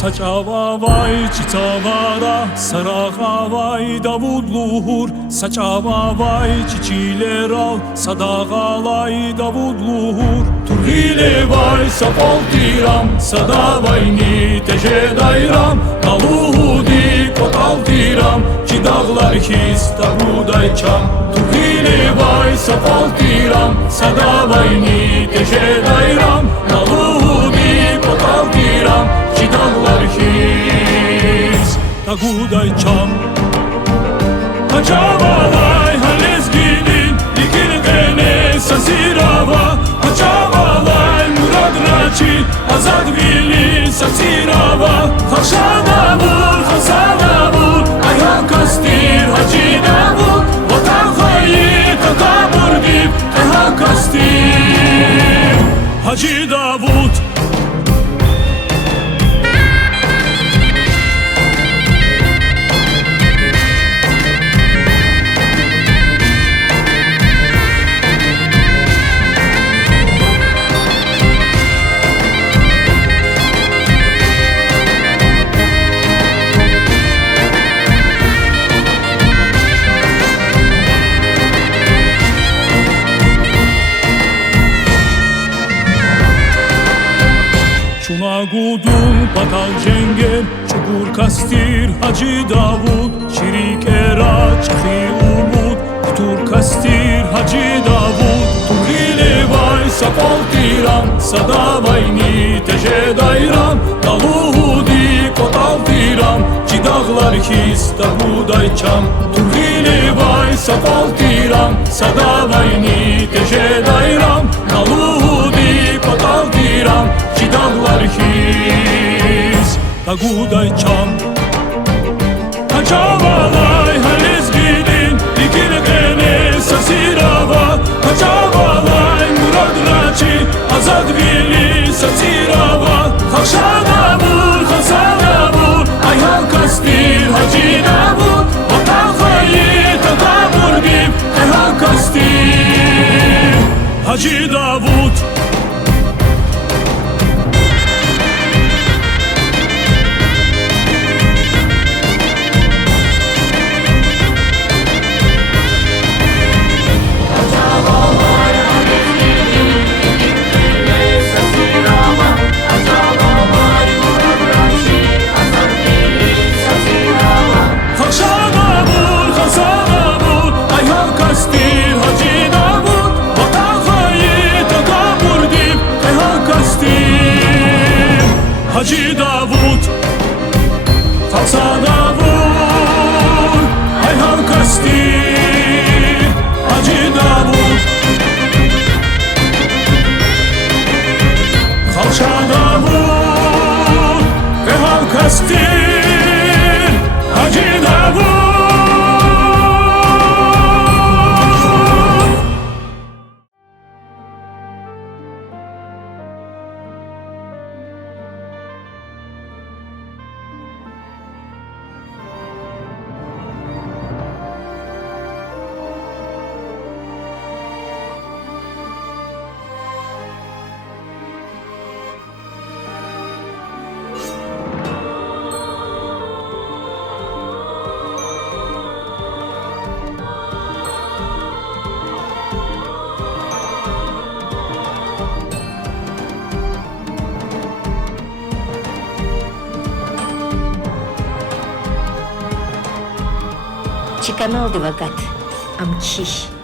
Saçavavay çitavara sarağavay davudluhur Saçavavay çiçiler al sadağalay davudluhur Turgile vay safal tiram sadavayni tejedayram Naluhudi kotal tiram ki dağlar his tabuday çam Turgile vay safal tiram sadavayni tejedayram Naluhudi kotal tiram ki dağlar his tabuday çam Haçavalay halezginin dikilgene sasirava Haçavalay murad raçi azad vili sasirava Haşana vur hasana vur ayhan kastir hacı davul Vatan hayı takabur dip ayhan kastir Hacı Davud Gudun patal cengel çukur kastir Hacı Davud şirik era çıkı umut kutur kastir Hacı Davud Turgile vay safal tiram sadavayni tejedayram Naluhudi kotal tiram ki dağlar his tabuday çam Turgile vay safal tiram sadavayni tejedayram Naluhudi kotal tiram ki dağlar his tabuday çam Haçavalay halezginin dikilgene sasirava Haçavalay murad raçi azad vili sasirava Haşana vur hasana vur ayhan kastir hacı davul Vatan hayı takabur dip ayhan kastir Hacı Davud Hacı Davud Kalsana vur ayhan kastir Hacı Davud Kalsana vur ayhan kastir Hacı Davud Чеканал девагат, амчиш.